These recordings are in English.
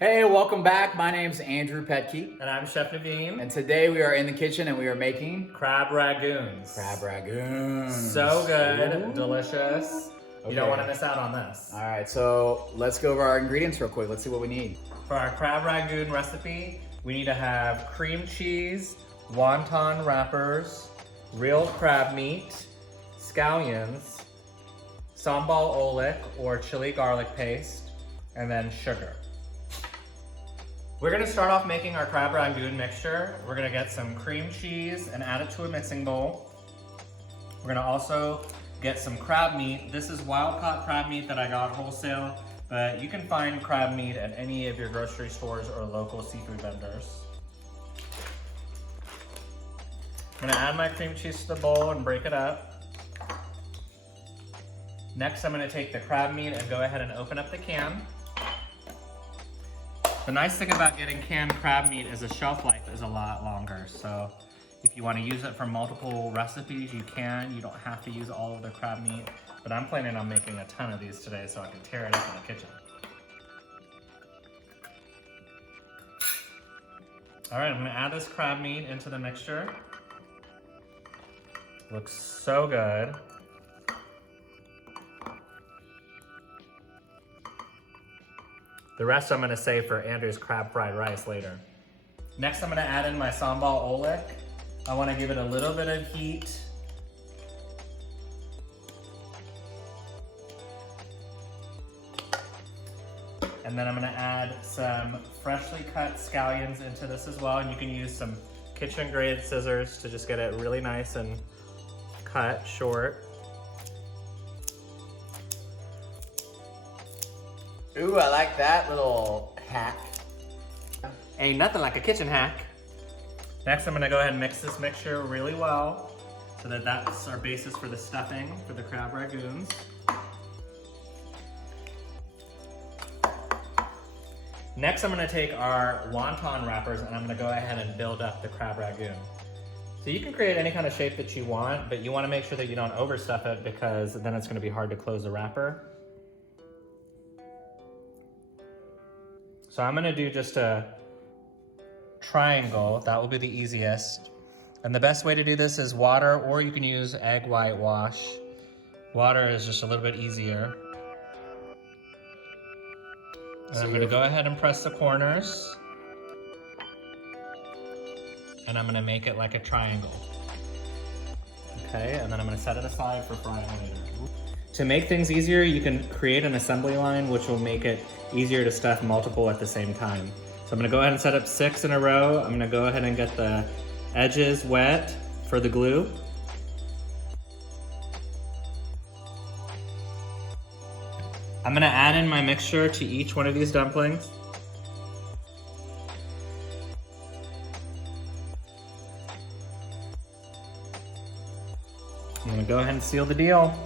Hey, welcome back. My name's Andrew Pettke. And I'm Chef Navin. And today we are in the kitchen and we are making crab ragoons. crab ragoons. So good, Ooh. delicious. Okay. You don't want to miss out on this. All right, so let's go over our ingredients real quick. Let's see what we need. For our crab ragoon recipe, we need to have cream cheese, wonton wrappers, real crab meat, scallions, sambal oelek or chili garlic paste, and then sugar. We're gonna start off making our crab ragoon mixture. We're gonna get some cream cheese and add it to a mixing bowl. We're gonna also get some crab meat. This is wild caught crab meat that I got wholesale, but you can find crab meat at any of your grocery stores or local seafood vendors. I'm gonna add my cream cheese to the bowl and break it up. Next, I'm gonna take the crab meat and go ahead and open up the can. The nice thing about getting canned crab meat is the shelf life is a lot longer. So if you want to use it for multiple recipes, you can. You don't have to use all of the crab meat, but I'm planning on making a ton of these today so I can tear it up in the kitchen. All right, I'm gonna add this crab meat into the mixture. Looks so good. The rest I'm gonna save for Andrew's crab fried rice later. Next, I'm gonna add in my sambal oelek. I wanna give it a little bit of heat. And then I'm gonna add some freshly cut scallions into this as well. And you can use some kitchen grade scissors to just get it really nice and cut short. Ooh, I like that little hack. Ain't nothing like a kitchen hack. Next, I'm gonna go ahead and mix this mixture really well so that that's our basis for the stuffing for the crab ragoons. Next, I'm gonna take our wonton wrappers and I'm gonna go ahead and build up the crab ragoon. So you can create any kind of shape that you want, but you wanna make sure that you don't overstuff it because then it's gonna be hard to close the wrapper. So I'm gonna do just a triangle. That will be the easiest. And the best way to do this is water, or you can use egg whitewash. Water is just a little bit easier. And I'm gonna go ahead and press the corners. And I'm gonna make it like a triangle. Okay, and then I'm gonna set it aside for frying later. To make things easier, you can create an assembly line, which will make it easier to stuff multiple at the same time. So I'm gonna go ahead and set up 6 in a row. I'm gonna go ahead and get the edges wet for the glue. I'm gonna add in my mixture to each one of these dumplings. I'm gonna go ahead and seal the deal.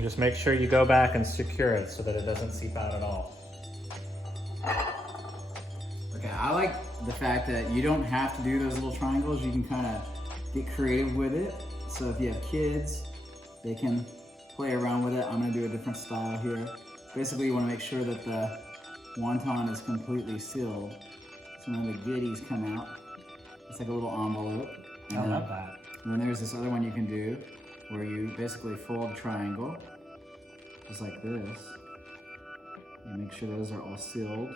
Just make sure you go back and secure it so that it doesn't seep out at all. Okay, I like the fact that you don't have to do those little triangles. You can kind of get creative with it. So if you have kids, they can play around with it. I'm gonna do a different style here. Basically, you wanna make sure that the wonton is completely sealed. So when the goodies come out, it's like a little envelope. I love that. And then there's this other one you can do where you basically fold a triangle, just like this. You make sure those are all sealed.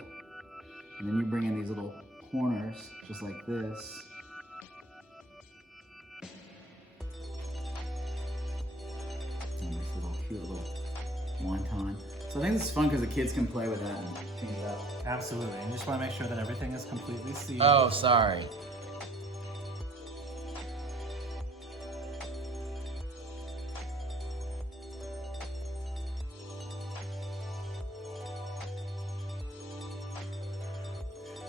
And then you bring in these little corners, just like this. And this little cute little wonton. So I think this is fun because the kids can play with that and change it up. Absolutely, and you just want to make sure that everything is completely sealed. Oh, sorry.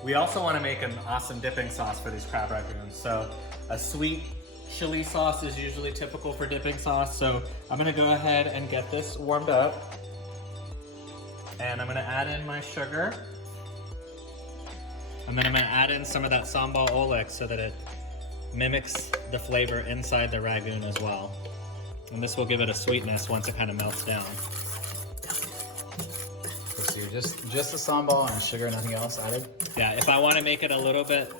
We also want to make an awesome dipping sauce for these crab ragoons. So a sweet chili sauce is usually typical for dipping sauce. So I'm gonna go ahead and get this warmed up. And I'm gonna add in my sugar. And then I'm gonna add in some of that sambal oelek so that it mimics the flavor inside the ragoon as well. And this will give it a sweetness once it kind of melts down. So you're just the sambal and sugar, nothing else added? Yeah, if I want to make it a little bit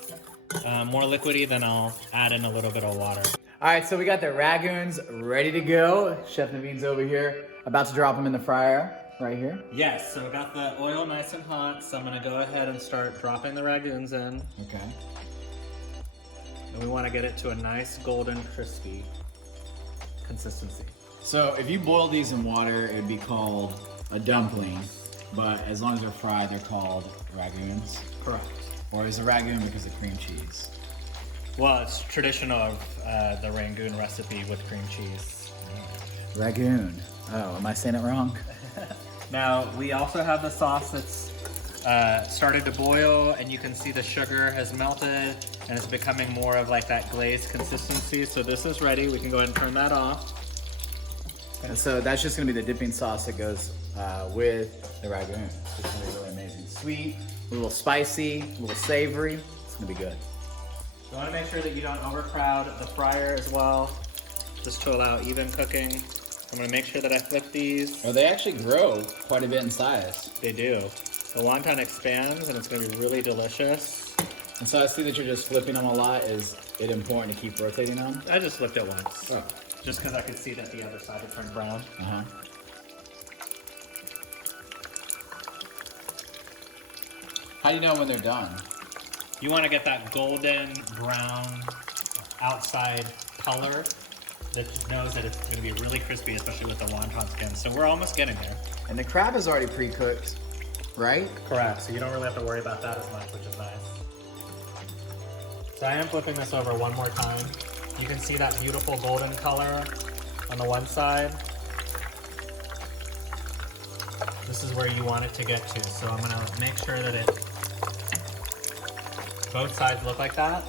more liquidy, then I'll add in a little bit of water. All right, so we got the ragoons ready to go. Chef Navin's over here, about to drop them in the fryer, right here. Yes, so I got the oil nice and hot, so I'm gonna go ahead and start dropping the ragoons in. Okay. And we wanna get it to a nice golden crispy consistency. So if you boil these in water, it would be called a dumpling, but as long as they're fried, they're called ragoons. Correct. Or is a ragoon because of cream cheese? Well, it's traditional of the Rangoon recipe with cream cheese. Ragoon. Oh, am I saying it wrong? Now, we also have the sauce that's started to boil, and you can see the sugar has melted, and it's becoming more of like that glazed consistency. So this is ready. We can go ahead and turn that off. And so that's just gonna be the dipping sauce that goes with the ragoon. It's gonna be really amazing. Sweet, a little spicy, a little savory. It's gonna be good. You want to make sure that you don't overcrowd the fryer as well, just to allow even cooking. I'm going to make sure that I flip these. Oh, they actually grow quite a bit in size. They do. The wonton expands and it's going to be really delicious. And so I see that you're just flipping them a lot. Is it important to keep rotating them? I just flipped it once, Oh. just because I could see that the other side had turned brown. Uh-huh. How do you know when they're done? You want to get that golden brown outside color that knows that it's going to be really crispy, especially with the wonton skin. So we're almost getting there. And the crab is already pre-cooked, right? Correct. So you don't really have to worry about that as much, which is nice. So I am flipping this over one more time. You can see that beautiful golden color on the one side. This is where you want it to get to. So I'm going to make sure that both sides look like that.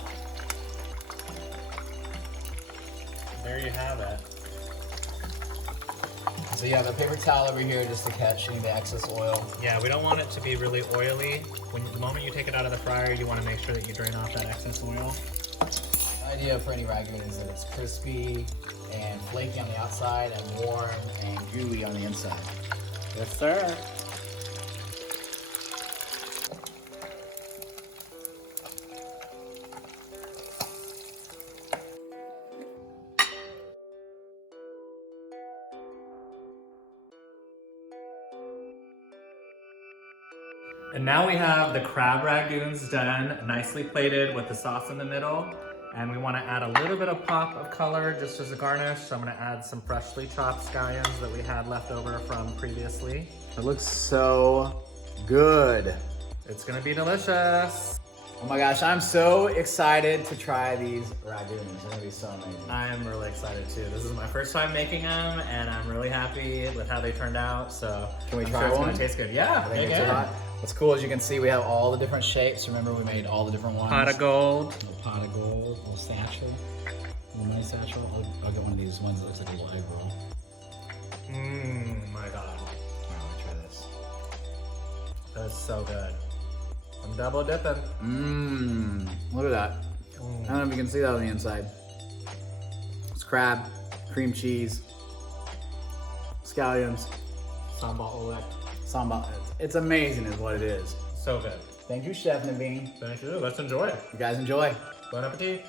There you have it. So you have a paper towel over here just to catch any of the excess oil. Yeah, we don't want it to be really oily. The moment you take it out of the fryer, you want to make sure that you drain off that excess oil. The idea for any ragoon is that it's crispy and flaky on the outside and warm and gooey on the inside. Yes, sir. And now we have the crab ragoons done, nicely plated with the sauce in the middle. And we want to add a little bit of pop of color just as a garnish. So I'm going to add some freshly chopped scallions that we had left over from previously. It looks so good. It's going to be delicious. Oh my gosh, I'm so excited to try these ragoons. They're gonna be so amazing. I'm really excited too. This is my first time making them, and I'm really happy with how they turned out. So Can we I'm try sure it's one? gonna taste good. Yeah, I think it's hot. What's cool is you can see we have all the different shapes. Remember we made all the different ones. Pot of gold. A little pot of gold, a little satchel, a little money satchel. I'll get one of these ones that looks like a little egg roll. My God. All right, let me try this. That's so good. I'm double dipping. Look at that. I don't know if you can see that on the inside. It's crab, cream cheese, scallions, Sambal oleg. sambal. It's amazing is what it is. So good. Thank you, Chef Navin. Thank you. Let's enjoy it. You guys enjoy. Bon appetit.